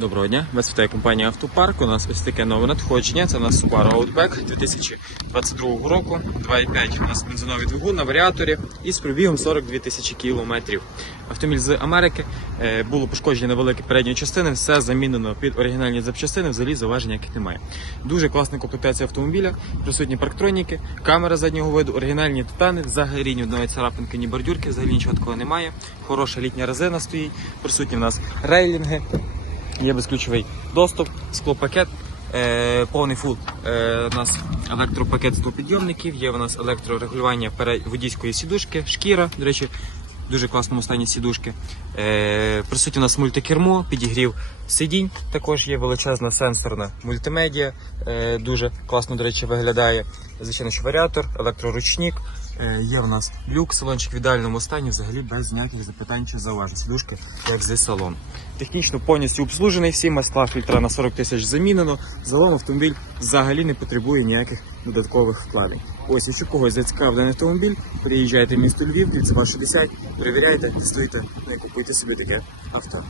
Доброго дня, вас вітає компанія Автопарк. У нас ось таке нове надходження. Це у нас Subaru Outback 2022 року. 2,5 у нас бензиновий двигун на варіаторі і з пробігом 42 тисячі кілометрів. Автомобіль з Америки е, було пошкодження невелике передньої частини, все замінено під оригінальні запчастини, взагалі зауважень ніяких немає. Дуже класна комплектація автомобіля, присутні парктроніки, камера заднього виду, оригінальні титани, взагалі ні одної царапинки, ні бордюрки, взагалі нічого такого немає. Хороша літня резина стоїть, присутні в нас рейлінги. Є безключовий доступ, склопакет, е, повний фул. Е, у нас електропакет стопідйомників, є у нас електрорегулювання водійської сідушки, шкіра, до речі, в дуже класному стані сідушки. Е, присутні у нас мультикермо, підігрів сидінь, також є величезна сенсорна мультимедіа, е, дуже класно, до речі, виглядає. Звичайно, що варіатор, електроручник. Е, Є в нас люк, салончик в ідеальному стані, взагалі без ніяких запитань чи зауважень. Сідушки, як зі салон. Технічно повністю обслужений, всі масла фільтра на 40 тисяч замінено. Загалом автомобіль взагалі не потребує ніяких додаткових вкладень. Ось, якщо когось зацікавив даний автомобіль, приїжджайте в місто Львів, 3260, перевіряйте, тестуйте, і купуйте собі таке авто.